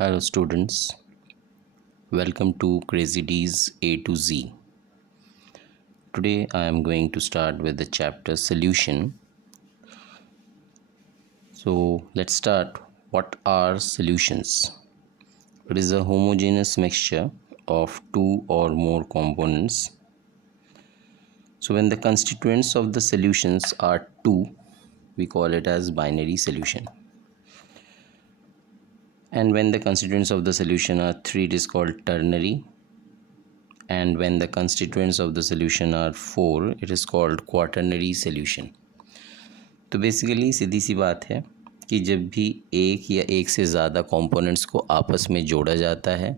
Hello students, welcome to Crazy D's A to Z. Today I am going to start with the chapter solution. So let's start. What are solutions? It is a homogeneous mixture of two or more components. So when the constituents of the solutions are two, we call it as binary solution. And when the constituents of the solution are three, it is called ternary. And when the constituents of the solution are 4, it is called quaternary solution. तो basically सीधी सी बात है कि जब भी एक या एक से ज़्यादा कंपोनेंट्स को आपस में जोड़ा जाता है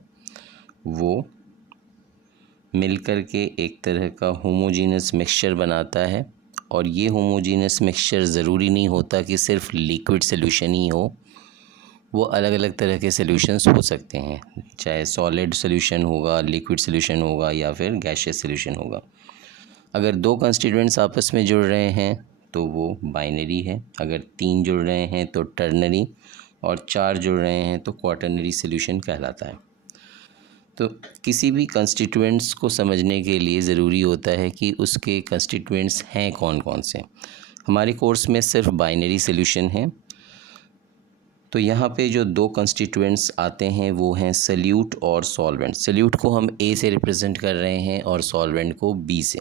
वो मिलकर के एक तरह का होमोजीनस मिक्सचर बनाता है। और ये होमोजीनस मिक्सचर ज़रूरी नहीं होता कि सिर्फ लिक्विड सोल्यूशन ही हो, वो अलग अलग तरह के सॉल्यूशंस हो सकते हैं, चाहे सॉलिड सॉल्यूशन होगा, लिक्विड सॉल्यूशन होगा या फिर गैसियस सॉल्यूशन होगा। अगर दो कंस्टिट्यूएंट्स आपस में जुड़ रहे हैं तो वो बाइनरी है, अगर तीन जुड़ रहे हैं तो टर्नरी, और चार जुड़ रहे हैं तो क्वाटर्नरी सॉल्यूशन कहलाता है। तो किसी भी कंस्टिट्यूएंट्स को समझने के लिए ज़रूरी होता है कि उसके कंस्टिट्यूएंट्स हैं कौन कौन से। हमारे कोर्स में सिर्फ बाइनरी सॉल्यूशन है, तो यहाँ पे जो दो कंस्टिट्यूएंट्स आते हैं वो हैं सल्यूट और सॉल्वेंट। सल्यूट को हम ए से रिप्रेजेंट कर रहे हैं और सॉल्वेंट को बी से।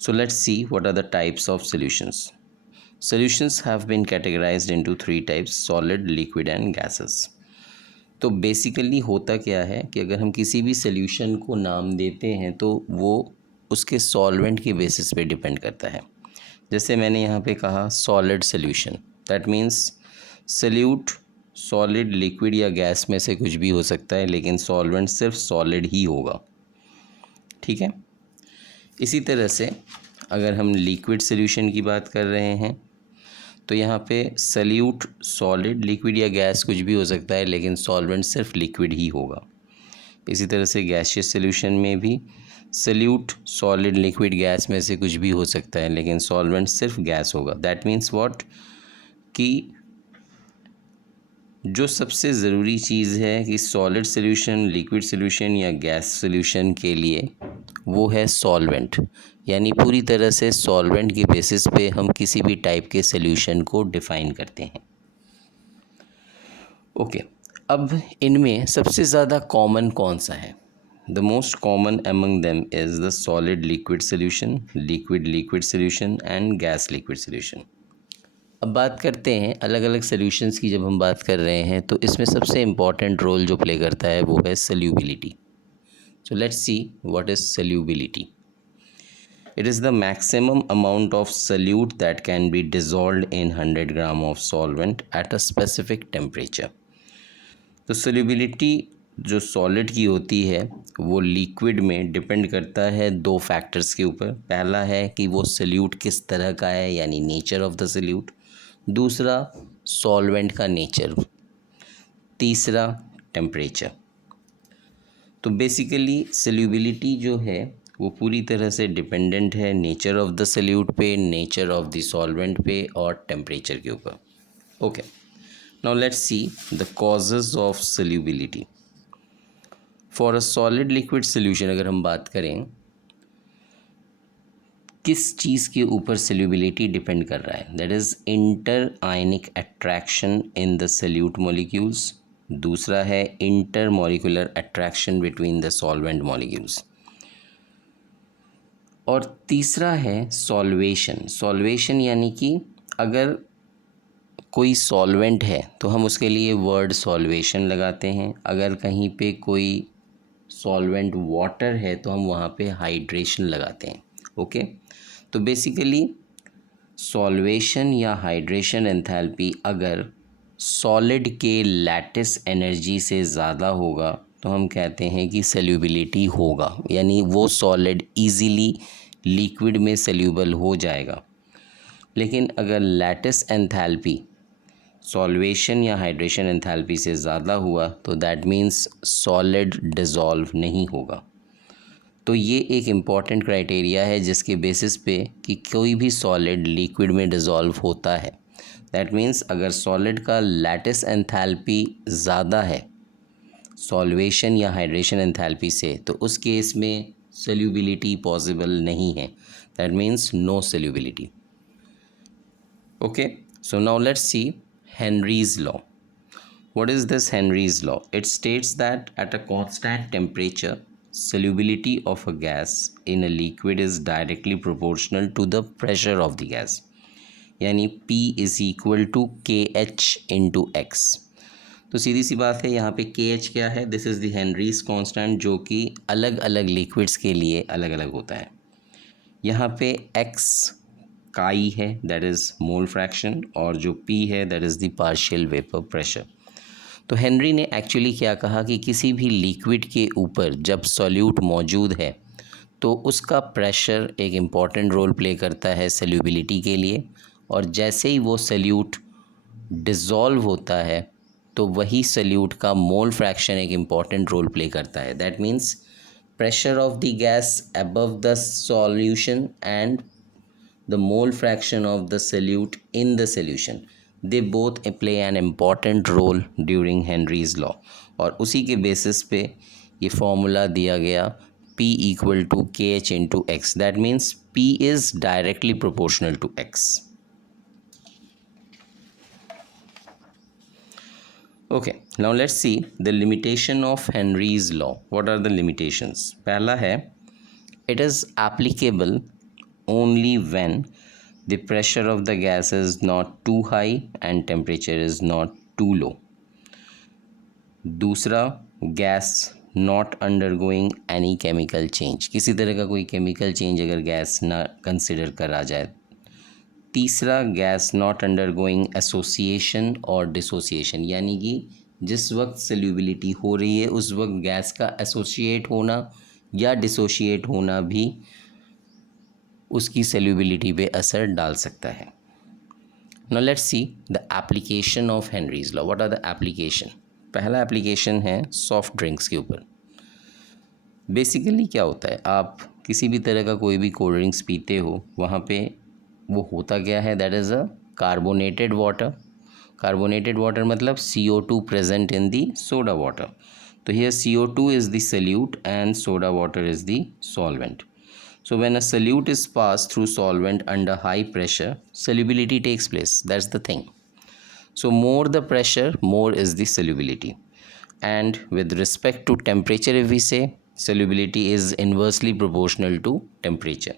So let's see what are the types of solutions. Solutions have been categorised into three types: solid, liquid and gases. तो बेसिकली होता क्या है कि अगर हम किसी भी सॉल्यूशन को नाम देते हैं तो वो उसके सॉल्वेंट के बेसिस पे डिपेंड करता है। जैसे मैंने यहाँ पे कहा solid solution, that means solute solid, liquid या गैस में से कुछ भी हो सकता है, लेकिन सॉल्वेंट सिर्फ सॉलिड ही होगा। ठीक है। इसी तरह से अगर हम लिक्विड सॉल्यूशन की बात कर रहे हैं तो यहाँ पे सल्यूट सॉलिड, लिक्विड या गैस कुछ भी हो सकता है, लेकिन सॉल्वेंट सिर्फ लिक्विड ही होगा। इसी तरह से गैसियस सॉल्यूशन में भी सल्यूट सॉलिड, लिक्विड, गैस में से कुछ भी हो सकता है, लेकिन सॉल्वेंट सिर्फ गैस होगा। दैट मीन्स व्हाट कि जो सबसे ज़रूरी चीज़ है कि सॉलिड सॉल्यूशन, लिक्विड सॉल्यूशन या गैस सॉल्यूशन के लिए वो है सॉल्वेंट। यानी पूरी तरह से सॉल्वेंट के बेसिस पे हम किसी भी टाइप के सॉल्यूशन को डिफ़ाइन करते हैं। ओके, अब इनमें सबसे ज़्यादा कॉमन कौन सा है? The most common among them is the solid liquid solution, liquid liquid solution and gas liquid solution. अब बात करते हैं अलग अलग सॉल्यूशंस की। जब हम बात कर रहे हैं तो इसमें सबसे इम्पॉर्टेंट रोल जो प्ले करता है वो है solubility. So let's see what is solubility. It is the maximum amount of solute that can be dissolved in 100 gram of solvent at a specific temperature. तो सॉल्युबिलिटी जो सॉलिड की होती है वो लिक्विड में डिपेंड करता है दो फैक्टर्स के ऊपर। पहला है कि वो सल्यूट किस तरह का है, यानी नेचर ऑफ द सल्यूट। दूसरा सॉल्वेंट का नेचर। तीसरा टेम्परेचर। तो बेसिकली सॉल्युबिलिटी जो है वो पूरी तरह से डिपेंडेंट है नेचर ऑफ द सल्यूट पे, नेचर ऑफ द सॉल्वेंट पे और टेम्परेचर के ऊपर। Okay, now let's see the causes of solubility. For a solid liquid solution अगर हम बात करें, किस चीज़ के ऊपर सॉल्युबिलिटी डिपेंड कर रहा है? That is inter ionic attraction in the solute molecules. दूसरा है inter molecular attraction between the solvent molecules. और तीसरा है सॉल्वेशन। सॉल्वेशन यानी कि अगर कोई सॉल्वेंट है तो हम उसके लिए वर्ड सॉल्वेशन लगाते हैं। अगर कहीं पे कोई सॉल्वेंट वाटर है तो हम वहाँ पे हाइड्रेशन लगाते हैं। ओके, तो बेसिकली सॉल्वेशन या हाइड्रेशन एंथैल्पी अगर सॉलिड के लैटिस एनर्जी से ज़्यादा होगा तो हम कहते हैं कि सॉल्युबिलिटी होगा, यानी वो सॉलिड इजीली लिक्विड में सॉल्यूबल हो जाएगा। लेकिन अगर लैटिस एंथैल्पी सॉल्वेशन या हाइड्रेशन एंथैल्पी से ज़्यादा हुआ तो दैट मीन्स सॉलिड डिज़ोल्व नहीं होगा। तो ये एक इम्पॉर्टेंट क्राइटेरिया है जिसके बेसिस पे कि कोई भी सॉलिड लिक्विड में डिज़ोल्व होता है। दैट मीन्स अगर सॉलिड का लैटिस एंथैल्पी ज़्यादा है सॉल्वेशन या हाइड्रेशन एंथैल्पी से, तो उस केस में सॉल्युबिलिटी पॉसिबल नहीं है, that means no solubility. Okay, so now let's see Henry's law. What is this Henry's law? It states that at a constant temperature, solubility of a gas in a liquid is directly proportional to the pressure of the gas. यानी P is equal to KH into X. तो सीधी सी बात है, यहाँ पे KH क्या है? This is the Henrys constant, जो कि अलग अलग लिक्विड्स के लिए अलग अलग होता है. यहाँ पे X काई है, दैट इज़ मोल फ्रैक्शन, और जो P है that is the partial vapour pressure. तो हेनरी ने एक्चुअली क्या कहा कि किसी भी लिक्विड के ऊपर जब सॉल्यूट मौजूद है तो उसका प्रेशर एक इम्पॉर्टेंट रोल प्ले करता है सॉल्युबिलिटी के लिए, और जैसे ही वो सॉल्यूट डिज़ोल्व होता है तो वही सॉल्यूट का मोल फ्रैक्शन एक इम्पॉर्टेंट रोल प्ले करता है. That means pressure of the gas above the solution and the mole fraction of the solute in the solution, they both play an important role during Henry's law. और उसी के basis पे ये formula दिया गया P equal to KH into X. That means P is directly proportional to X. Okay, now let's see the limitation of Henry's law. What are the limitations? पहला है, it is applicable only when the pressure of the gas is not too high and temperature is not too low. दूसरा, gas not undergoing any chemical change, किसी तरह का कोई chemical change अगर gas ना consider करा जाए. तीसरा, गैस not undergoing association और dissociation, यानी कि जिस वक्त सॉल्युबिलिटी हो रही है उस वक्त गैस का एसोसिएट होना या डिसोशिएट होना भी उसकी सॉल्युबिलिटी पे असर डाल सकता है. Now let's see the application of Henry's law. What are the application? पहला एप्लीकेशन है सॉफ्ट ड्रिंक्स के ऊपर. बेसिकली क्या होता है, आप किसी भी तरह का कोई भी कोल्ड ड्रिंक्स पीते हो, वहाँ पे वो होता क्या है, that is a carbonated water. Carbonated water मतलब CO2 present in the soda water. तो here CO2 is the solute and soda water is the solvent. So when a solute is passed through solvent under high pressure, solubility takes place. That's the thing. So more the pressure, more is the solubility. And with respect to temperature, if we say, solubility is inversely proportional to temperature.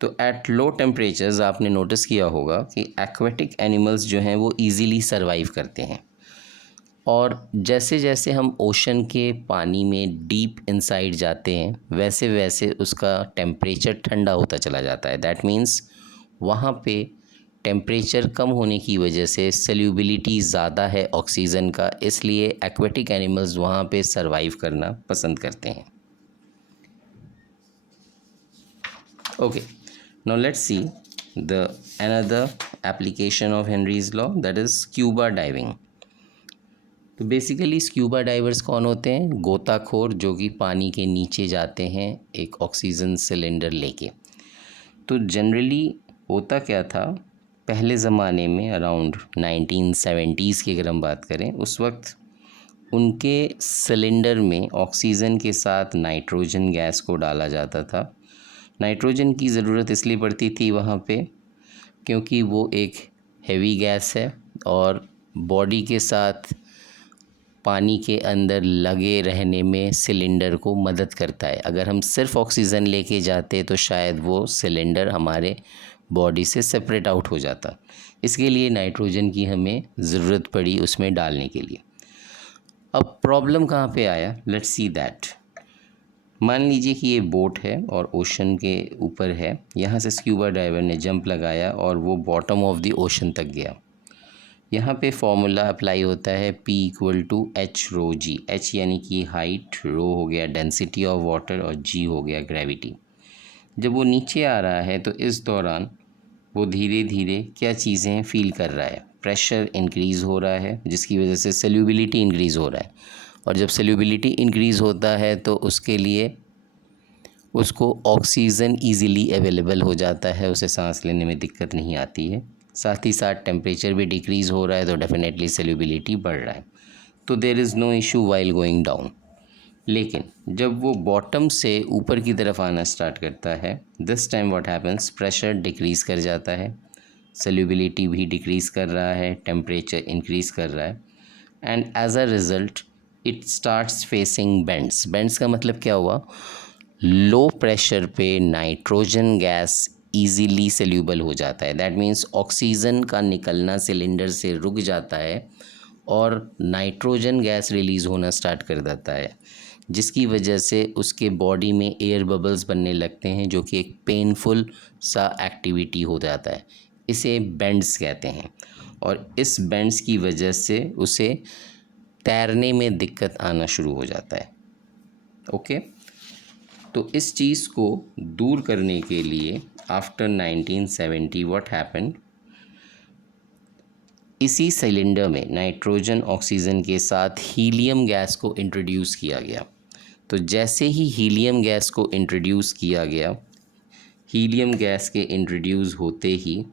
तो at low temperatures आपने notice किया होगा कि aquatic animals जो हैं वो easily survive करते हैं, और जैसे जैसे हम ओशन के पानी में डीप इनसाइड जाते हैं वैसे वैसे उसका टेम्परेचर ठंडा होता चला जाता है. दैट मीन्स वहाँ पे टेम्परेचर कम होने की वजह से सॉल्युबिलिटी ज़्यादा है ऑक्सीजन का, इसलिए एक्वेटिक एनिमल्स वहाँ पे सरवाइव करना पसंद करते हैं. Okay, now let's see the another application of Henry's law, that is scuba diving. तो बेसिकली स्क्यूबा डाइवर्स कौन होते हैं? गोताखोर जो कि पानी के नीचे जाते हैं एक ऑक्सीजन सिलेंडर लेके. तो जनरली होता क्या था, पहले ज़माने में अराउंड 1970s की अगर हम बात करें, उस वक्त उनके सिलेंडर में ऑक्सीजन के साथ नाइट्रोजन गैस को डाला जाता था. नाइट्रोजन की ज़रूरत इसलिए पड़ती थी वहाँ पे क्योंकि वो एक हैवी गैस है और बॉडी के साथ पानी के अंदर लगे रहने में सिलेंडर को मदद करता है. अगर हम सिर्फ ऑक्सीजन लेके जाते तो शायद वो सिलेंडर हमारे बॉडी से सेपरेट आउट हो जाता. इसके लिए नाइट्रोजन की हमें ज़रूरत पड़ी उसमें डालने के लिए. अब प्रॉब्लम कहाँ पे आया, लेट्स सी दैट. मान लीजिए कि ये बोट है और ओशन के ऊपर है, यहाँ से स्क्यूबा डाइवर ने जंप लगाया और वो बॉटम ऑफ द ओशन तक गया. यहाँ पे फॉर्मूला अप्लाई होता है P equal to H rho G. H यानी कि हाइट, रो हो गया डेंसिटी ऑफ वाटर और जी हो गया ग्रेविटी. जब वो नीचे आ रहा है तो इस दौरान वो धीरे धीरे क्या चीज़ें फील कर रहा है, प्रेशर इंक्रीज़ हो रहा है जिसकी वजह से सॉल्युबिलिटी इंक्रीज़ हो रहा है. और जब सॉल्युबिलिटी इंक्रीज़ होता है तो उसके लिए उसको ऑक्सीजन ईज़िली अवेलेबल हो जाता है, उसे सांस लेने में दिक्कत नहीं आती है. साथ ही साथ टेम्परेचर भी डिक्रीज़ हो रहा है तो डेफिनेटली सॉल्युबिलिटी बढ़ रहा है. तो there is no issue while going down. लेकिन जब वो बॉटम से ऊपर की तरफ आना स्टार्ट करता है, this time what happens, pressure decrease कर जाता है, सॉल्युबिलिटी भी डिक्रीज़ कर रहा है, टेम्परेचर इंक्रीज़ कर रहा है, and as a result it starts facing bends. Bends का मतलब क्या हुआ, लो प्रेशर पे नाइट्रोजन गैस ईजीली सेल्यूबल हो जाता है। दैट मीन्स ऑक्सीजन का निकलना सिलेंडर से रुक जाता है और नाइट्रोजन गैस रिलीज़ होना स्टार्ट कर देता है, जिसकी वजह से उसके बॉडी में एयर बबल्स बनने लगते हैं, जो कि एक पेनफुल सा एक्टिविटी हो जाता है। इसे बेंड्स कहते हैं, और इस बेंड्स की वजह से उसे तैरने में दिक्कत आना शुरू हो जाता है। ओके, तो इस चीज़ को दूर करने के लिए आफ्टर 1970 व्हाट हैपेंड, इसी सिलेंडर में नाइट्रोजन ऑक्सीजन के साथ हीलियम गैस को इंट्रोड्यूस किया गया। तो जैसे ही हीलियम गैस को इंट्रोड्यूस किया गया, हीलियम गैस के इंट्रोड्यूस होते ही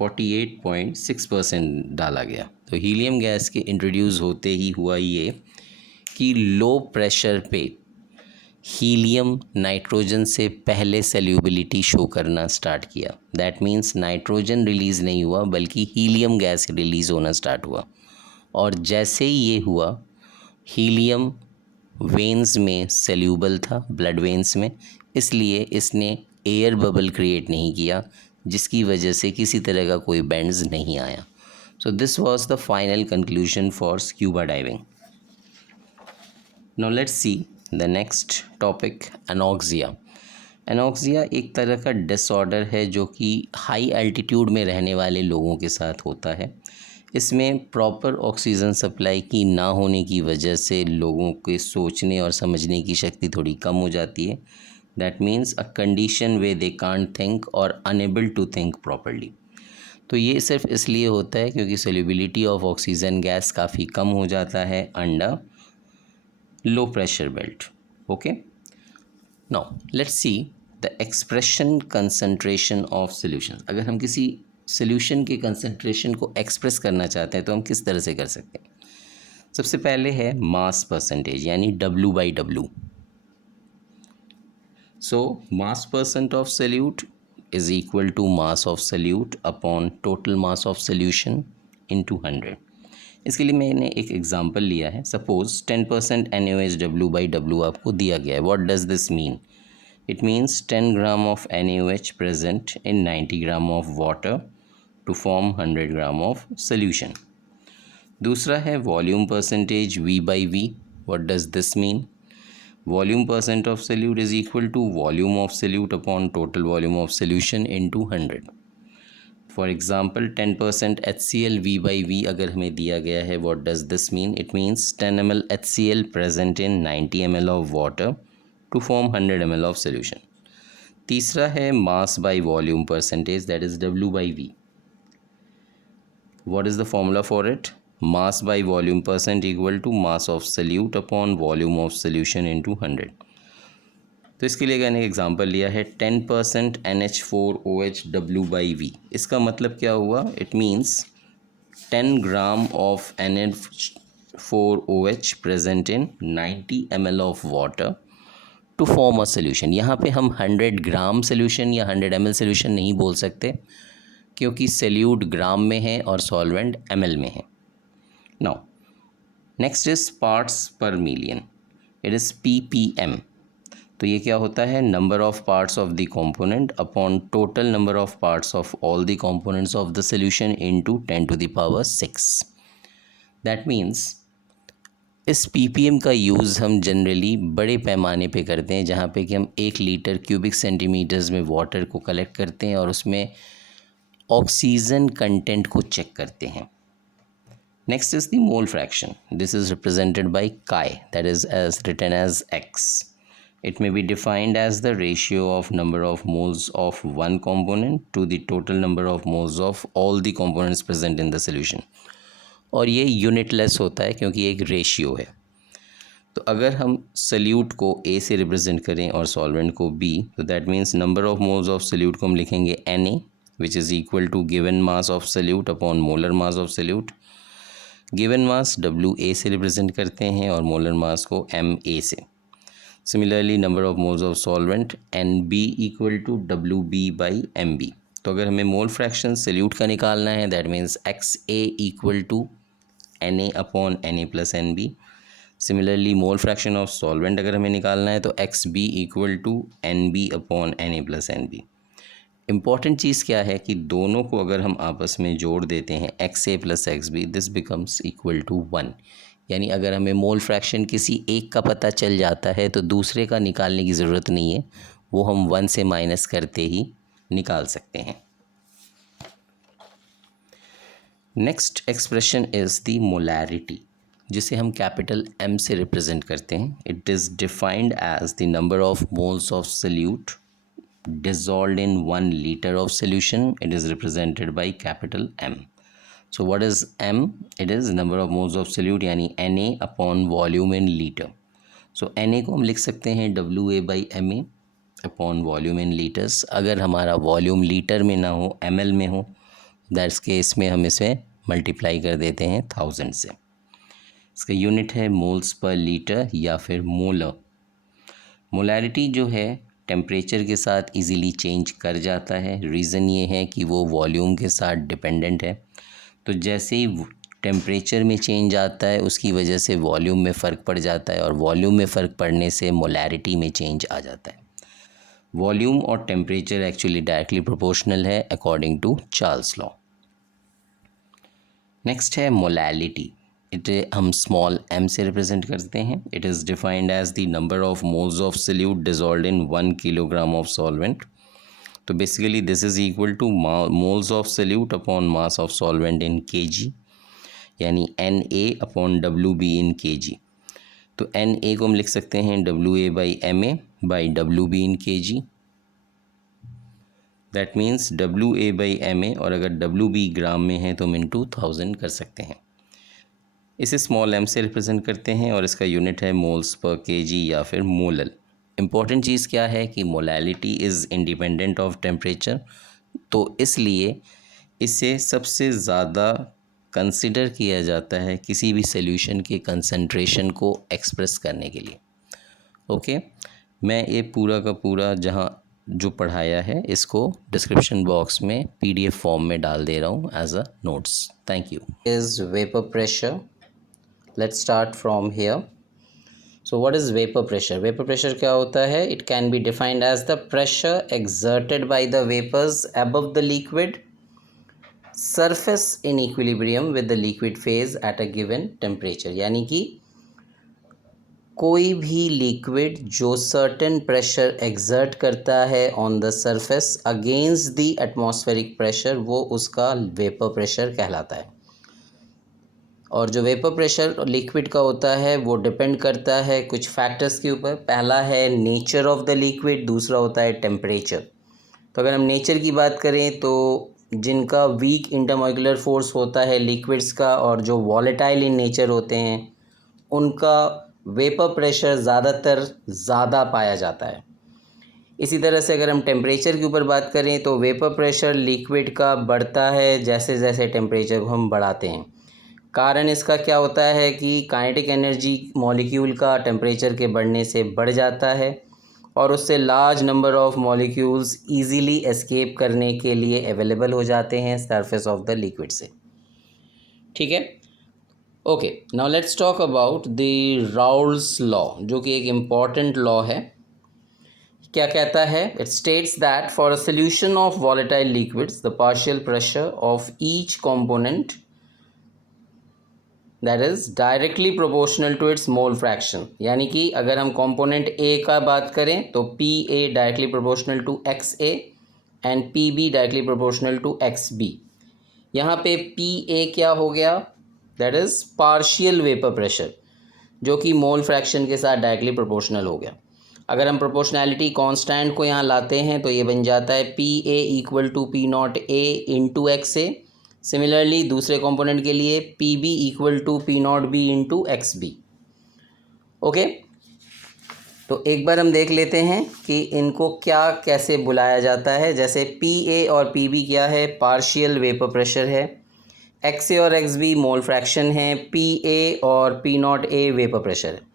48.6% डाला गया। तो हीलियम गैस के इंट्रोड्यूस होते ही हुआ ये कि लो प्रेशर पे हीलियम नाइट्रोजन से पहले सेल्यूबिलिटी शो करना स्टार्ट किया। दैट मीन्स नाइट्रोजन रिलीज़ नहीं हुआ बल्कि हीलियम गैस रिलीज़ होना स्टार्ट हुआ, और जैसे ही ये हुआ, हीलियम वेन्स में सेल्यूबल था, ब्लड वेन्स में, इसलिए इसने एयर बबल क्रिएट नहीं किया, जिसकी वजह से किसी तरह का कोई बेंड्स नहीं आया। So this was the final conclusion for scuba diving. Now let's see the next topic, anoxia. Anoxia एक तरह का डिसऑर्डर है जो कि हाई एल्टीट्यूड में रहने वाले लोगों के साथ होता है। इसमें प्रॉपर ऑक्सीजन सप्लाई की ना होने की वजह से लोगों के सोचने और समझने की शक्ति थोड़ी कम हो जाती है। That means a condition way they can't think और अनेबल टू थिंक प्रॉपरली। तो ये सिर्फ इसलिए होता है क्योंकि सोल्यूबिलिटी ऑफ ऑक्सीजन गैस काफ़ी कम हो जाता है under low pressure belt. Okay, now let's see the expression concentration of solution. अगर हम किसी सॉल्यूशन के कंसंट्रेशन को एक्सप्रेस करना चाहते हैं तो हम किस तरह से कर सकते हैं। सबसे पहले है मास परसेंटेज, यानी W/W। So mass percent of solute is equal to mass of solute upon total mass of solution into 100। इसके लिए मैंने एक एग्जांपल लिया है। सपोज 10% NaOH W/W आपको दिया गया है। What does this mean? It means 10 gram of NaOH present in 90 gram of water to form 100 gram of solution. दूसरा है volume percentage V/V। What does this mean? Volume percent of solute is equal to volume of solute upon total volume of solution into 100। For example 10% HCl V/V अगर हमें दिया गया है, what does this mean? It means 10 ml HCl present in 90 ml of water to form 100 ml of solution. तीसरा है mass by volume percentage, that is W/V। What is the formula for it? Mass by volume percent equal to mass of solute upon volume of solution into 100। तो इसके लिए मैंने example लिया है 10% NH4OH W/V। इसका मतलब क्या हुआ? It means 10 gram of NH4OH present in 90 ml of water to form a solution. यहाँ पे हम 100 ग्राम सोल्यूशन या 100 ml सोल्यूशन नहीं बोल सकते, क्योंकि सोल्यूट ग्राम में है और सॉल्वेंट ml में है। नाउ नेक्स्ट इज पार्ट्स पर मिलियन, इट इज़ ppm। तो ये क्या होता है? Number of parts of the component upon total number of parts of all the components of the solution into 10⁶। That means इस ppm का यूज़ हम generally बड़े पैमाने पे करते हैं, जहाँ पे कि हम 1 लीटर क्यूबिक सेंटीमीटर्स में वाटर को कलेक्ट करते हैं और उसमें ऑक्सीजन कंटेंट को चेक करते हैं। Next is the mole fraction. This is represented by chi, that is as written as x. It may be defined as the ratio of number of moles of one component to the total number of moles of all the components present in the solution. और ये unitless होता है क्योंकि एक ratio है। तो अगर हम सल्यूट को A से रिप्रेजेंट करें और सॉल्वेंट को B, तो that means number of moles of salute को हम लिखेंगे Na which is equal to given mass of solute upon molar mass of solute. Given mass WA से रिप्रेजेंट करते हैं और मोलर मास को MA से. Similarly number of moles of solvent NB equal to WB by MB. तो अगर हमें mole fraction salute का निकालना है, that means XA equal to NA upon NA plus NB. Similarly mole fraction of solvent अगर हमें निकालना है तो XB equal to NB upon NA plus NB. Important चीज़ क्या है कि दोनों को अगर हम आपस में जोड़ देते हैं XA plus XB, this becomes equal to 1. यानी अगर हमें मोल फ्रैक्शन किसी एक का पता चल जाता है तो दूसरे का निकालने की ज़रूरत नहीं है, वो हम 1 से माइनस करते ही निकाल सकते हैं. Next expression is the molarity, जिसे हम कैपिटल M से रिप्रेजेंट करते हैं. It is defined as the number of moles of solute dissolved in 1 liter of solution. It is represented by capital M. So what is M? It is number of moles of solute यानी Na upon volume in liter. So Na को हम लिख सकते हैं WA by Ma upon volume in liters. अगर हमारा volume litre में ना हो, ml में हो, दैट्स केस में हम इसे मल्टीप्लाई कर देते हैं 1000 से. इसका यूनिट है मोल्स पर लीटर या फिर मोलर. मोलैरिटी जो है टेम्परेचर के साथ इजीली चेंज कर जाता है. रीज़न ये है कि वो वॉल्यूम के साथ डिपेंडेंट है. तो जैसे ही टेम्परेचर में चेंज आता है उसकी वजह से वॉल्यूम में फ़र्क पड़ जाता है और वॉल्यूम में फ़र्क पड़ने से मोलैरिटी में चेंज आ जाता है. वॉल्यूम और टेम्परेचर एक्चुअली डायरेक्टली प्रोपोर्शनल है according to Charles law. Next है मोलैलिटी. इट हम स्मॉल m से रिप्रेजेंट करते हैं. It is defined as the number of moles of solute dissolved in 1 kilogram of solvent. तो basically this is equal to moles of solute upon mass of solvent in kg, यानी Na upon WB in kg. तो Na को हम लिख सकते हैं WA by Ma by WB in kg. That means WA by Ma, और अगर WB ग्राम में है तो हम इंटू 1000 कर सकते हैं. इसे स्मॉल m से रिप्रेजेंट करते हैं और इसका यूनिट है मोल्स पर kg या फिर मोलल. इम्पॉर्टेंट चीज़ क्या है कि molality is independent of temperature, तो इसलिए इसे सबसे ज़्यादा कंसिडर किया जाता है किसी भी सॉल्यूशन के कंसंट्रेशन को एक्सप्रेस करने के लिए. ओके, मैं ये पूरा का पूरा जहाँ जो पढ़ाया है इसको डिस्क्रिप्शन बॉक्स में PDF फॉर्म में डाल दे रहा हूँ as a notes. Thank you. Is vapour pressure. Let's start from here. So what is vapor pressure? Vapor pressure क्या होता है? It can be defined as the pressure exerted by the vapors above the liquid surface in equilibrium with the liquid phase at a given temperature. यानी कि कोई भी liquid जो certain pressure exert करता है on the surface against the atmospheric pressure, वो उसका vapour pressure कहलाता है. और जो वेपर प्रेशर लिक्विड का होता है वो डिपेंड करता है कुछ फैक्टर्स के ऊपर. पहला है नेचर ऑफ द लिक्विड, दूसरा होता है टेम्परेचर. तो अगर हम नेचर की बात करें तो जिनका वीक इंटरमॉलिक्यूलर फोर्स होता है लिक्विड्स का और जो वॉलेटाइल इन नेचर होते हैं उनका वेपर प्रेशर ज़्यादातर ज़्यादा पाया जाता है. इसी तरह से अगर हम टेम्परेचर के ऊपर बात करें तो वेपर प्रेशर लिक्विड का बढ़ता है जैसे जैसे टेम्परेचर को हम बढ़ाते हैं. कारण इसका क्या होता है कि काइनेटिक एनर्जी मॉलिक्यूल का टेम्परेचर के बढ़ने से बढ़ जाता है और उससे large number of molecules easily escape करने के लिए अवेलेबल हो जाते हैं सरफेस ऑफ द लिक्विड से. ठीक है. Okay, now let's talk about the Raoult's law, जो कि एक इम्पॉर्टेंट लॉ है. क्या कहता है? It states that for a solution of volatile liquids the partial pressure of each component that is directly proportional to its mole fraction. यानी कि अगर हम कंपोनेंट A का बात करें तो PA directly proportional to XA and PB directly proportional to XB. यहाँ पे PA क्या हो गया? That is partial vapour pressure, जो कि मोल फ्रैक्शन के साथ डायरेक्टली प्रोपोर्शनल हो गया. अगर हम प्रोपोर्शनैलिटी कांस्टेंट को यहाँ लाते हैं तो ये बन जाता है PA equal to P0A into XA. Similarly दूसरे कंपोनेंट के लिए PB equal to P0B into XB. Okay, तो एक बार हम देख लेते हैं कि इनको क्या कैसे बुलाया जाता है। जैसे पी और पी क्या है, पार्शियल वेपर प्रेशर है। एक्स और एक्स मोल फ्रैक्शन है। पी और पी वेपर प्रेशर है।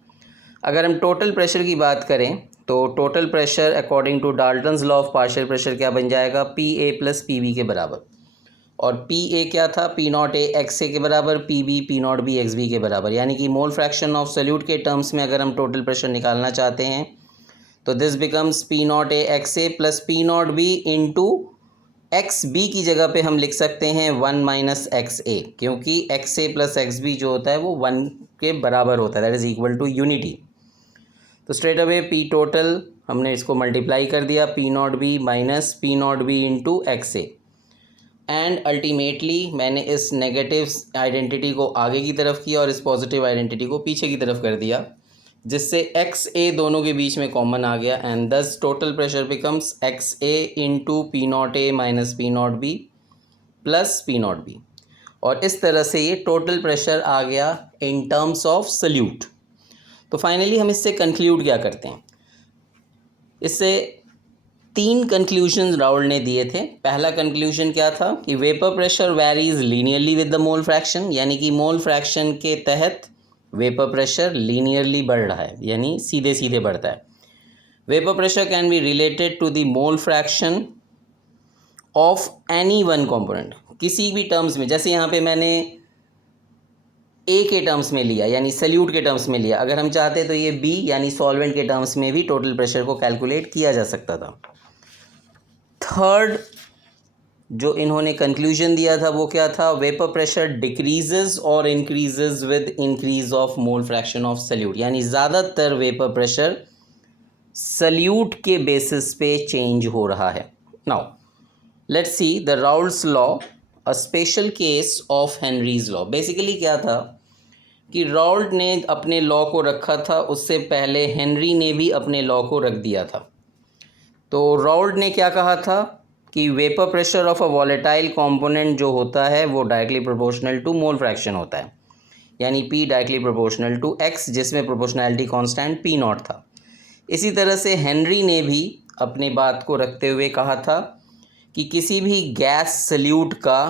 अगर हम टोटल प्रेशर की बात करें तो total pressure according to Dalton's law of partial pressure क्या बन जाएगा, पी प्लस पी के बराबर। और पी क्या था, पी एक्स के बराबर, पी एक्स के बराबर। यानी कि मोल फ्रैक्शन ऑफ सॉल्यूट के टर्म्स में अगर हम टोटल प्रेशर निकालना चाहते हैं तो this becomes P X plus P into X की जगह पे हम लिख सकते हैं 1 माइनस एक्स क्योंकि एक्स प्लस एक्स जो होता है वो 1 के बराबर होता है, that is equal to unity. तो स्ट्रेट अवे पी टोटल हमने इसको मल्टीप्लाई कर दिया, P minus P into x and ultimately मैंने इस नेगेटिव आइडेंटिटी को आगे की तरफ किया और इस पॉजिटिव आइडेंटिटी को पीछे की तरफ कर दिया, जिससे एक्स दोनों के बीच में कॉमन आ गया एंड दस total pressure becomes x into P minus P plus P. और इस तरह से ये टोटल प्रेशर आ गया इन टर्म्स ऑफ सल्यूट। तो फाइनली हम इससे कंक्लूड क्या करते हैं, इससे 3 कंक्लूजन राउल ने दिए थे। पहला कंक्लूजन क्या था कि vapour pressure varies linearly with the mole fraction, यानी कि मोल फ्रैक्शन के तहत वेपर प्रेशर लीनियरली बढ़ रहा है, यानी सीधे सीधे बढ़ता है। Vapour pressure can be related to the mole fraction of any one component, किसी भी टर्म्स में। जैसे यहाँ पे मैंने ए के टर्म्स में लिया यानी सल्यूट के टर्म्स में लिया, अगर हम चाहते तो ये बी यानी सॉल्वेंट के टर्म्स में भी टोटल प्रेशर को कैलकुलेट किया जा सकता था। थर्ड जो इन्होंने कंक्लूजन दिया था वो क्या था, वेपर प्रेशर डिक्रीजेस और increases with increase of mole fraction of salute, यानी ज़्यादातर वेपर प्रेशर सल्यूट के बेसिस पे चेंज हो रहा है। Now let's see the Raoult's law, a special case of Henry's law. Basically क्या था कि राउल्ट ने अपने लॉ को रखा था, उससे पहले हेनरी ने भी अपने लॉ को रख दिया था। तो राउल्ट ने क्या कहा था कि vapour pressure of a volatile component जो होता है वो directly proportional to mole fraction होता है, यानी P directly proportional to X, जिसमें प्रोपोर्शनैलिटी कांस्टेंट पी नॉट था। इसी तरह से हेनरी ने भी अपनी बात को रखते हुए कहा था कि किसी भी गैस सल्यूट का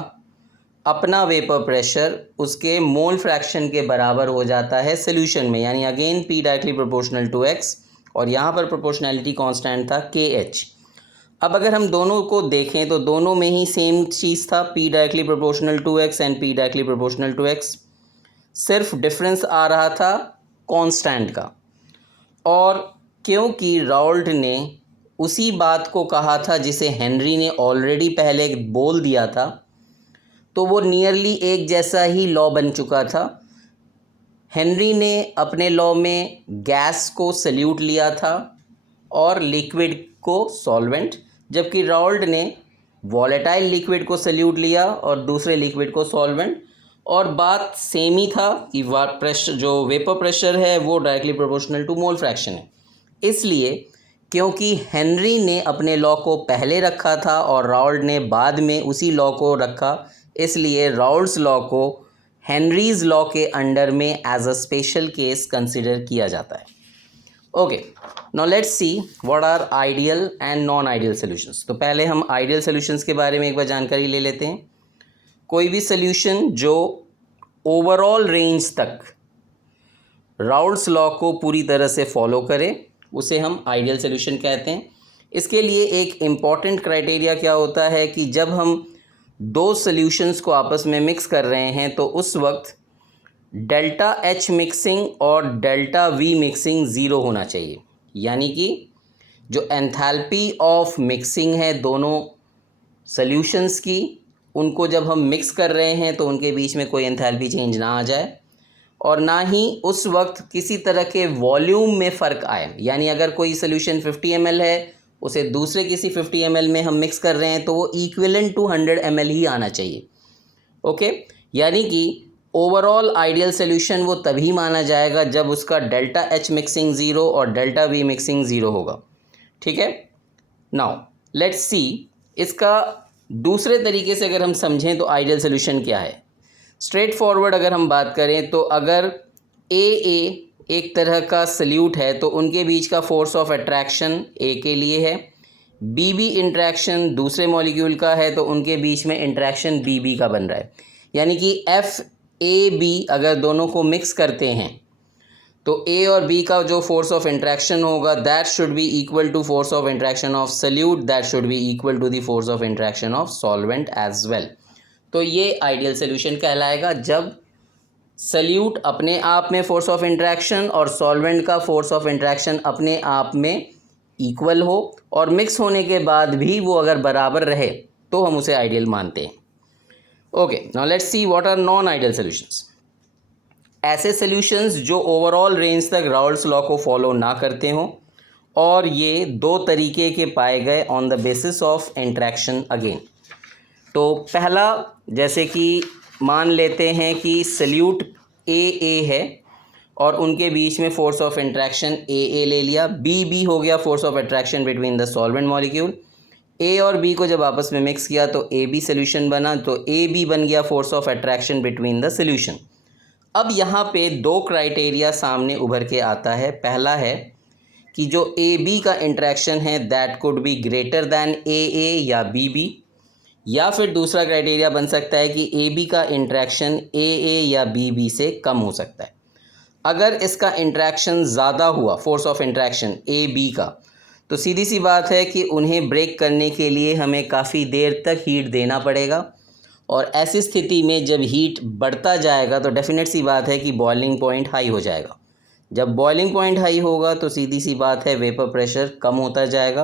अपना वेपर प्रेशर उसके मोल फ्रैक्शन के बराबर हो जाता है सॉल्यूशन में, यानी again P directly proportional to X और यहाँ पर प्रोपोर्शनैलिटी कांस्टेंट था के एच। अब अगर हम दोनों को देखें तो दोनों में ही सेम चीज़ था, P directly proportional to X and P directly proportional to X, सिर्फ डिफरेंस आ रहा था कांस्टेंट का। और क्योंकि राउल्ट ने उसी बात को कहा था जिसे हेनरी ने ऑलरेडी पहले बोल दिया था, तो वो नियरली एक जैसा ही लॉ बन चुका था। हेनरी ने अपने लॉ में गैस को सल्यूट लिया था और लिक्विड को सॉल्वेंट, जबकि राउल्ट ने वॉलेटाइल लिक्विड को सल्यूट लिया और दूसरे लिक्विड को सॉल्वेंट। और बात सेम ही था कि प्रेशर जो वेपर प्रेशर है वो directly proportional to mole fraction है। इसलिए क्योंकि हेनरी ने अपने लॉ को पहले रखा था और राउल्ट ने बाद में उसी लॉ को रखा, इसलिए राउल्ट्स लॉ को हेनरीज लॉ के अंडर में as a special case consider किया जाता है। Okay, now let's see what are ideal and non ideal solutions. तो पहले हम आइडियल सॉल्यूशंस के बारे में एक बार जानकारी ले लेते हैं। कोई भी सॉल्यूशन जो ओवरऑल रेंज तक राउल्ट्स लॉ को पूरी तरह से फॉलो करे उसे हम आइडियल सॉल्यूशन कहते हैं। इसके लिए एक इम्पॉर्टेंट क्राइटेरिया क्या होता है कि जब हम दो सॉल्यूशंस को आपस में मिक्स कर रहे हैं तो उस वक्त डेल्टा एच मिक्सिंग और डेल्टा वी मिक्सिंग ज़ीरो होना चाहिए, यानी कि जो एंथैल्पी ऑफ मिक्सिंग है दोनों सॉल्यूशंस की, उनको जब हम मिक्स कर रहे हैं तो उनके बीच में कोई एंथैल्पी चेंज ना आ जाए और ना ही उस वक्त किसी तरह के वॉल्यूम में फ़र्क आए। यानी अगर कोई सॉल्यूशन 50 ml है उसे दूसरे किसी 50 ml में हम मिक्स कर रहे हैं तो वो इक्विवेलेंट टू 100 ml ही आना चाहिए। ओके, यानी कि ओवरऑल आइडियल सॉल्यूशन वो तभी माना जाएगा जब उसका डेल्टा एच मिक्सिंग ज़ीरो और डेल्टा वी मिक्सिंग ज़ीरो होगा। ठीक है, नाउ लेट्स सी इसका दूसरे तरीके से अगर हम समझें तो आइडियल सॉल्यूशन क्या है। स्ट्रेट फॉरवर्ड अगर हम बात करें तो अगर ए एक तरह का सल्यूट है तो उनके बीच का फोर्स ऑफ अट्रैक्शन ए के लिए है, बी इंट्रैक्शन दूसरे मॉलिक्यूल का है तो उनके बीच में इंट्रैक्शन बी का बन रहा है। यानी कि एफ ए बी अगर दोनों को मिक्स करते हैं तो ए और बी का जो फोर्स ऑफ इंट्रैक्शन होगा that should be equal to force of interaction of solute, that should be equal to the force of interaction of solvent as well. तो ये आइडियल सॉल्यूशन कहलाएगा जब सल्यूट अपने आप में फोर्स ऑफ इंट्रैक्शन और solvent का फोर्स ऑफ इंट्रैक्शन अपने आप में इक्वल हो और मिक्स होने के बाद भी वो अगर बराबर रहे तो हम उसे आइडियल मानते हैं। Okay, now let's see what are non ideal solutions. ऐसे सॉल्यूशंस जो ओवरऑल रेंज तक राउल्ट्स लॉ को फॉलो ना करते हों, और ये दो तरीके के पाए गए on the basis of interaction again. तो पहला, जैसे कि मान लेते हैं कि सल्यूट ए है और उनके बीच में फोर्स ऑफ इंट्रैक्शन ए ले लिया, बी हो गया force of attraction between the solvent molecule. A और बी को जब आपस में मिक्स किया तो ए बी सोल्यूशन बना, तो ए बी बन गया force of attraction between the solution. अब यहाँ पे दो क्राइटेरिया सामने उभर के आता है। पहला है कि जो ए बी का इंट्रैक्शन है that could be greater than A या बी, या फिर दूसरा क्राइटेरिया बन सकता है कि ए बी का इंट्रैक्शन ए या बी से कम हो सकता है। अगर इसका इंट्रैक्शन ज़्यादा हुआ, force of interaction A B का, तो सीधी सी बात है कि उन्हें ब्रेक करने के लिए हमें काफ़ी देर तक हीट देना पड़ेगा, और ऐसी स्थिति में जब हीट बढ़ता जाएगा तो डेफिनेट सी बात है कि बॉइलिंग पॉइंट हाई हो जाएगा। जब बॉइलिंग पॉइंट हाई होगा तो सीधी सी बात है वेपर प्रेशर कम होता जाएगा।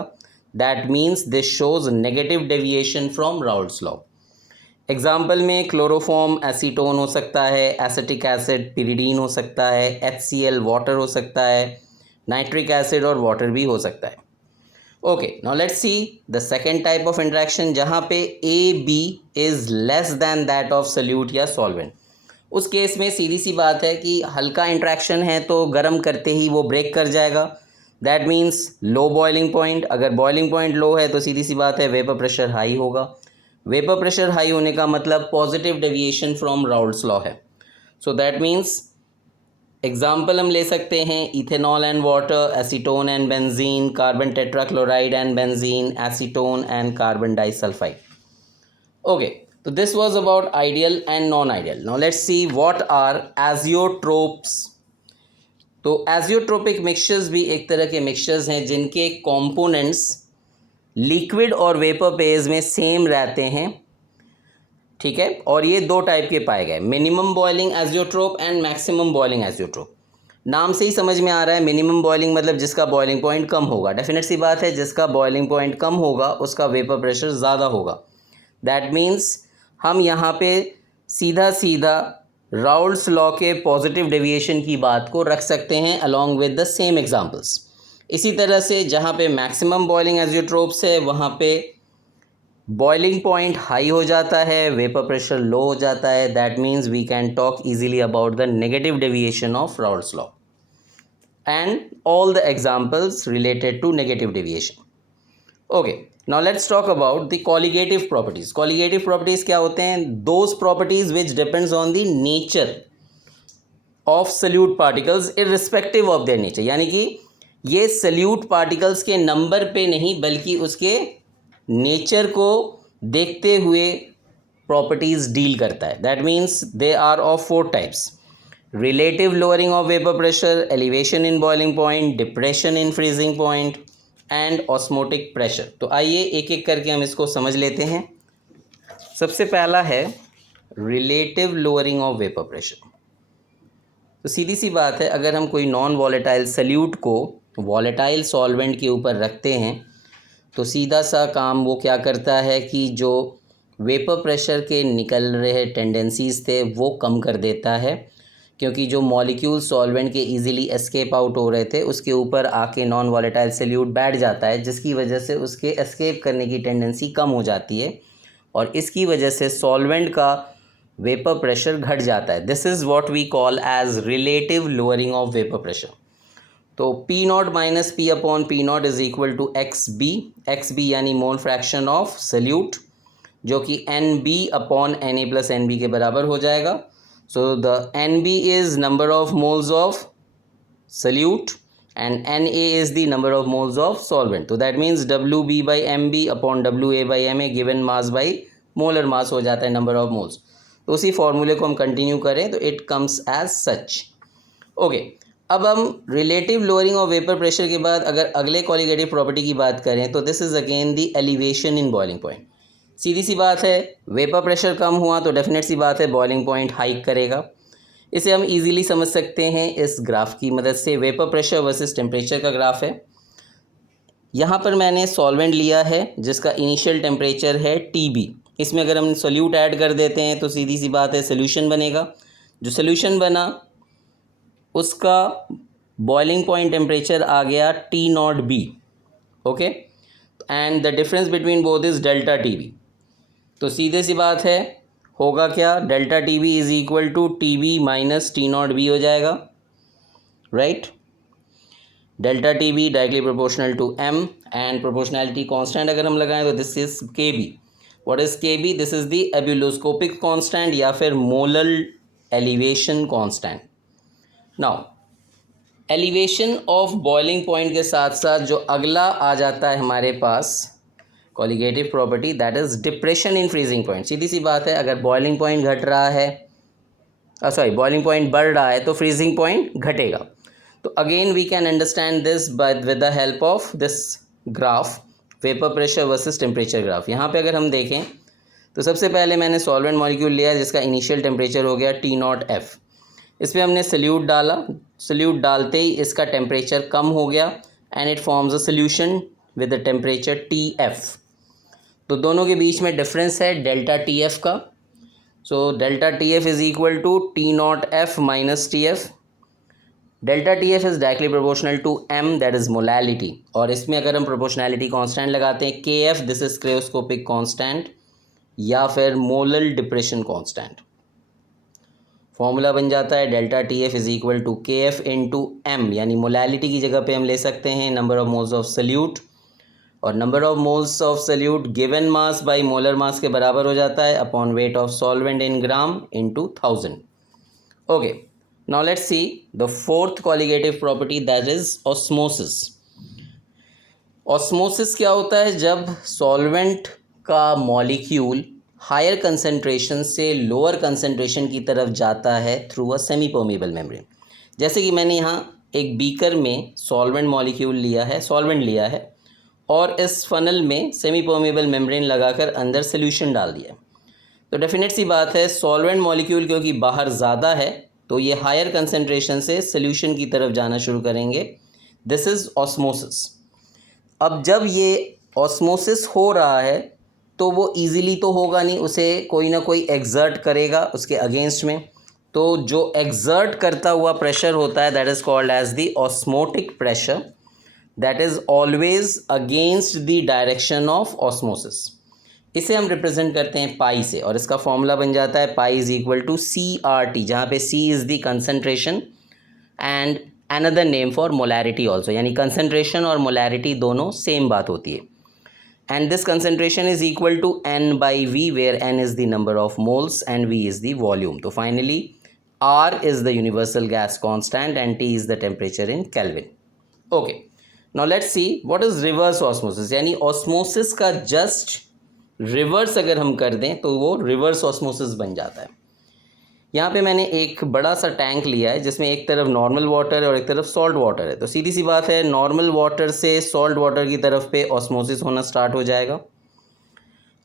That means this shows negative deviation from Raoult's law. Example में क्लोरोफॉर्म एसीटोन हो सकता है, एसिटिक एसिड पिरिडीन हो सकता है, HCl वाटर हो सकता है, नाइट्रिक एसिड और वाटर भी हो सकता है। Okay, now let's see the second type of interaction जहाँ पे A B is less than that of solute या सॉल्वेंट। उस केस में सीधी सी बात है कि हल्का इंट्रैक्शन है तो गर्म करते ही वो ब्रेक कर जाएगा। That means low boiling point. अगर बॉइलिंग पॉइंट लो है तो सीधी सी बात है वेपर प्रेशर हाई होगा। वेपर प्रेशर हाई होने का मतलब positive deviation from Raoult's law है। सो दैट मीन्स एग्जाम्पल हम ले सकते हैं ethanol and water, acetone and benzene, carbon tetrachloride and benzene, acetone and carbon disulphide. Okay, तो this was about ideal and non ideal. Now let's see what are azeotropes. तो azeotropic mixtures भी एक तरह के मिक्सचर्स हैं जिनके components liquid और vapour phase में सेम रहते हैं, ठीक है। और ये दो टाइप के पाए गए, minimum boiling azeotrope and maximum boiling azeotrope. नाम से ही समझ में आ रहा है, मिनिमम बॉइलिंग मतलब जिसका बॉइलिंग पॉइंट कम होगा। डेफिनेट सी बात है, जिसका बॉइलिंग पॉइंट कम होगा उसका वेपर प्रेशर ज़्यादा होगा। दैट मीन्स हम यहाँ पे सीधा सीधा राउल्ट्स लॉ के पॉजिटिव डेविएशन की बात को रख सकते हैं along with the same examples. इसी तरह से जहाँ पे मैक्सिमम बॉइलिंग एजियोट्रोप्स है वहाँ पे बॉइलिंग पॉइंट हाई हो जाता है, वेपर प्रेशर लो हो जाता है। That means we can talk easily about the negative deviation of Raoult's law and all the examples related to negative deviation. Okay, now let's talk about the colligative properties. Colligative properties क्या होते हैं? Those properties which depends on the nature of solute particles irrespective of their nature. यानी कि ये salute particles के number पे नहीं बल्कि उसके नेचर को देखते हुए प्रॉपर्टीज़ डील करता है। That means they are of 4 types: relative lowering of vapour pressure, elevation in boiling point, depression in freezing point and osmotic pressure. तो आइए एक एक करके हम इसको समझ लेते हैं। सबसे पहला है relative lowering of vapour pressure. तो सीधी सी बात है, अगर हम कोई नॉन वॉलेटाइल सल्यूट को वॉलेटाइल सॉल्वेंट के ऊपर रखते हैं तो सीधा सा काम वो क्या करता है कि जो वेपर प्रेशर के निकल रहे टेंडेंसीज़ थे वो कम कर देता है, क्योंकि जो मॉलिक्यूल सॉल्वेंट के इजीली एस्केप आउट हो रहे थे उसके ऊपर आके नॉन वॉलेटाइल सल्यूट बैठ जाता है, जिसकी वजह से उसके एस्केप करने की टेंडेंसी कम हो जाती है और इसकी वजह से सॉल्वेंट का वेपर प्रेशर घट जाता है। This is what we call as relative lowering of vapour pressure. तो P0 minus P upon P0 is equal to XB यानी मोल फ्रैक्शन ऑफ सल्यूट, जो कि NB upon Na plus NB के बराबर हो जाएगा। So the NB is number of moles of solute and Na is the number of moles of solvent. तो that means Wb by Mb upon Wa by Ma given mass by molar mass हो जाता है number of moles. तो उसी फॉर्मूले को हम continue करें तो it comes as such. Okay, अब हम relative lowering of vapour pressure के बाद अगर अगले कॉलिगेटिव प्रॉपर्टी की बात करें तो this is again the elevation in boiling point. सीधी सी बात है, वेपर प्रेशर कम हुआ तो डेफिनेट सी बात है बॉइलिंग पॉइंट हाइक करेगा. इसे हम इजीली समझ सकते हैं इस ग्राफ की मदद से. वेपर प्रेशर वर्सेस टेम्परेचर का ग्राफ है. यहाँ पर मैंने सॉल्वेंट लिया है जिसका इनिशियल टेम्परेचर है TB. इसमें अगर हम सोल्यूट ऐड कर देते हैं तो सीधी सी बात है सोल्यूशन बनेगा. जो सोल्यूशन बना उसका बॉइलिंग पॉइंट टेम्परेचर आ गया T0B. Okay, and the difference between both is delta TB. तो सीधे सी बात है होगा क्या, delta TB is equal to TB minus T0B हो जाएगा. Right, delta TB directly proportional to M and proportionality constant अगर हम लगाएं तो this is KB. What is KB? This is the ebullioscopic constant या फिर molar elevation constant. Now elevation of boiling point के साथ साथ जो अगला आ जाता है हमारे पास colligative property, that is depression in freezing point. सीधी सी बात है, अगर बॉइलिंग पॉइंट घट रहा है, बॉइलिंग पॉइंट बढ़ रहा है तो फ्रीजिंग पॉइंट घटेगा. तो again we can understand this with the help of this graph, vapour pressure versus temperature graph. यहाँ पे अगर हम देखें तो सबसे पहले मैंने सॉल्वेंट मॉलिक्यूल लिया जिसका इनिशियल टेम्परेचर हो गया T0F. इस पर हमने सल्यूट डाला. सल्यूट डालते ही इसका टेम्परेचर कम हो गया and it forms a solution with the temperature TF. तो दोनों के बीच में डिफरेंस है डेल्टा TF का. So delta TF is equal to T0F minus TF. Delta TF is directly proportional to M, that is molality. और इसमें अगर हम प्रोपोर्शनैलिटी कांस्टेंट लगाते हैं KF, this is cryoscopic constant या फिर मोलर डिप्रेशन कांस्टेंट. फॉर्मूला बन जाता है delta TF is equal to KF into M, यानी मोलैलिटी की जगह पे हम ले सकते हैं number of moles of solute, और number of moles of salute given mass by molar mass के बराबर हो जाता है upon weight of solvent in gram into 1000. Okay, now let's see the fourth colligative property, that is osmosis. Osmosis क्या होता है? जब सॉल्वेंट का मॉलिक्यूल हायर कंसंट्रेशन से लोअर कंसंट्रेशन की तरफ जाता है through a semi permeable membrane. जैसे कि मैंने यहाँ एक बीकर में सॉल्वेंट मॉलिक्यूल लिया है, सॉल्वेंट लिया है, और इस फनल में सेमी परमेबल मेम्ब्रेन लगाकर अंदर सोल्यूशन डाल दिया. तो डेफिनेट सी बात है सॉल्वेंट मॉलिक्यूल क्योंकि बाहर ज़्यादा है तो ये हायर कंसंट्रेशन से सोल्यूशन की तरफ जाना शुरू करेंगे. This is osmosis. अब जब ये ऑस्मोसिस हो रहा है तो वो इजीली तो होगा नहीं, उसे कोई ना कोई एक्सर्ट करेगा उसके अगेंस्ट में. तो जो एक्सर्ट करता हुआ प्रेशर होता है that is called as the osmotic pressure, that is always against the direction of osmosis. इसे हम रिप्रेजेंट करते हैं पाई से, और इसका फॉर्मूला बन जाता है pi is equal to CRT, जहाँ पे C is the concentration and another name for molarity also, यानी कंसनट्रेशन और मोलैरिटी दोनों सेम बात होती है. And this concentration is equal to N by V, where N is the number of moles and V is the volume. So finally, R is the universal gas constant and T is the temperature in Kelvin. Okay, now let's see what is reverse osmosis. यानी osmosis का just reverse अगर हम कर दें तो वो reverse osmosis बन जाता है. यहाँ पे मैंने एक बड़ा सा टैंक लिया है जिसमें एक तरफ नॉर्मल वाटर है और एक तरफ सॉल्ट वाटर है. तो सीधी सी बात है नॉर्मल वाटर से सॉल्ट वाटर की तरफ पे ऑस्मोसिस होना स्टार्ट हो जाएगा.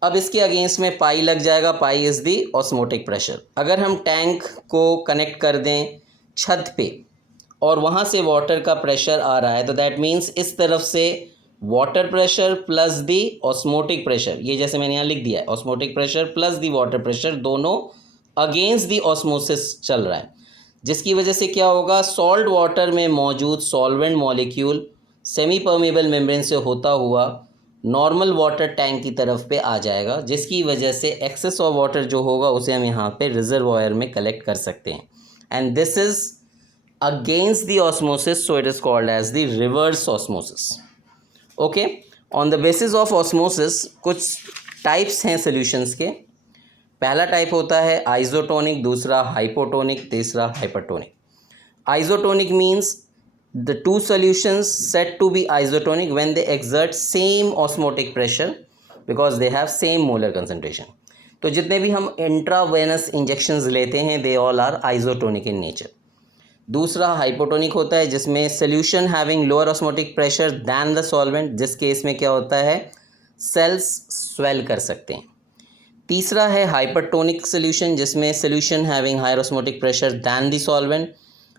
अब इसके अगेंस्ट में पाई लग जाएगा. पाई इज़ दी ऑस्मोटिक प्रेशर. अगर हम टैंक को कनेक्ट कर दें छत पे और वहाँ से वाटर का प्रेशर आ रहा है तो दैट मीन्स इस तरफ से वाटर प्रेशर प्लस दी ऑस्मोटिक प्रेशर, ये जैसे मैंने यहाँ लिख दिया है osmotic pressure plus the water pressure, दोनों अगेंस्ट दी ऑस्मोसिस चल रहा है. जिसकी वजह से क्या होगा, सॉल्ट वाटर में मौजूद solvent molecule semi permeable membrane से होता हुआ नॉर्मल वाटर टैंक की तरफ पे आ जाएगा, जिसकी वजह से एक्सेस ऑफ वाटर जो होगा उसे हम यहाँ पे रिजर्वॉयर में कलेक्ट कर सकते हैं. And this is against the osmosis, so it is called as the reverse osmosis. Okay, on the basis of osmosis कुछ टाइप्स हैं सॉल्यूशंस के. पहला टाइप होता है आइसोटोनिक, दूसरा हाइपोटोनिक, तीसरा hypertonic. Isotonic means the two solutions said to be isotonic when they exert same osmotic pressure because they have same molar concentration. तो जितने भी हम इंट्रावेनस इंजेक्शंस लेते हैं they all are isotonic in nature. दूसरा hypotonic होता है जिसमें solution having lower osmotic pressure than the solvent, जिस केस में क्या होता है सेल्स स्वेल कर सकते हैं. तीसरा है हाइपरटोनिक सोल्यूशन जिसमें solution having higher osmotic pressure than the solvent.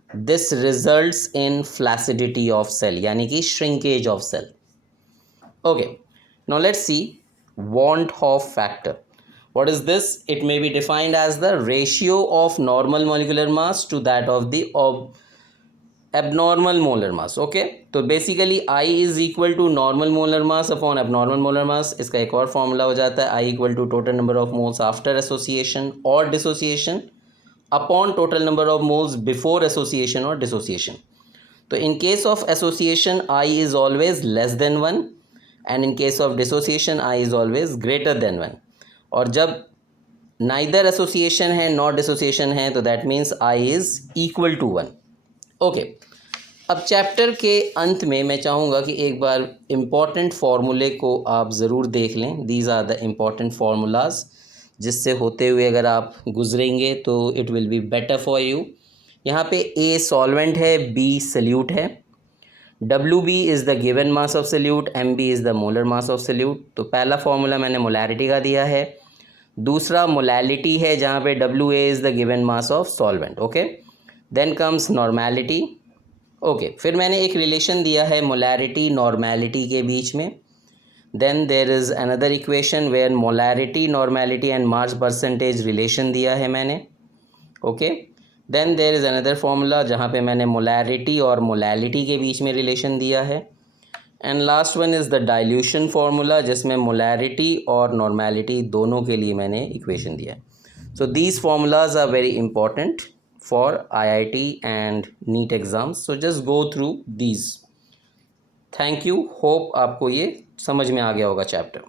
This results in flaccidity of cell यानी कि shrinkage of cell. Okay, now let's see van't Hoff factor. What is this? It may be defined as the ratio of normal molecular mass to that of the abnormal molar mass. Okay, तो basically I is equal to normal molar mass upon abnormal molar mass. इसका एक और formula हो जाता है I equal to total number of moles after association or dissociation upon total number of moles before association or dissociation. तो in case of association I is always less than 1 and in case of dissociation I is always greater than 1. और जब neither association है not dissociation है तो that means I is equal to 1. Okay, अब chapter के अंत में मैं चाहूँगा कि एक बार इम्पॉर्टेंट फार्मूले को आप ज़रूर देख लें. These are the important formulas जिससे होते हुए अगर आप गुजरेंगे तो it will be better for you. यहाँ पे ए सॉल्वेंट है, बी सल्यूट है. WB is the given mass of solute, MB is the molar mass of solute. तो पहला फार्मूला मैंने मोलैरिटी का दिया है. दूसरा मोलैलिटी है जहाँ पे WA is the given mass of solvent. Okay, then comes normality. Okay, फिर मैंने एक रिलेशन दिया है मोलैरिटी नॉर्मैलिटी के बीच में. Then there is another equation where molarity normality and mass percentage relation दिया है मैंने. Okay, then there is another formula जहाँ पे मैंने मोलैरिटी और मोलैलिटी के बीच में रिलेशन दिया है. And last one is the dilution formula जिसमें मोलैरिटी और नॉर्मैलिटी दोनों के लिए मैंने इक्वेशन दिया है. So these formulas are very important for IIT and NEET exams. So just go through these. Thank you. Hope आपको ये समझ में आ गया होगा चैप्टर.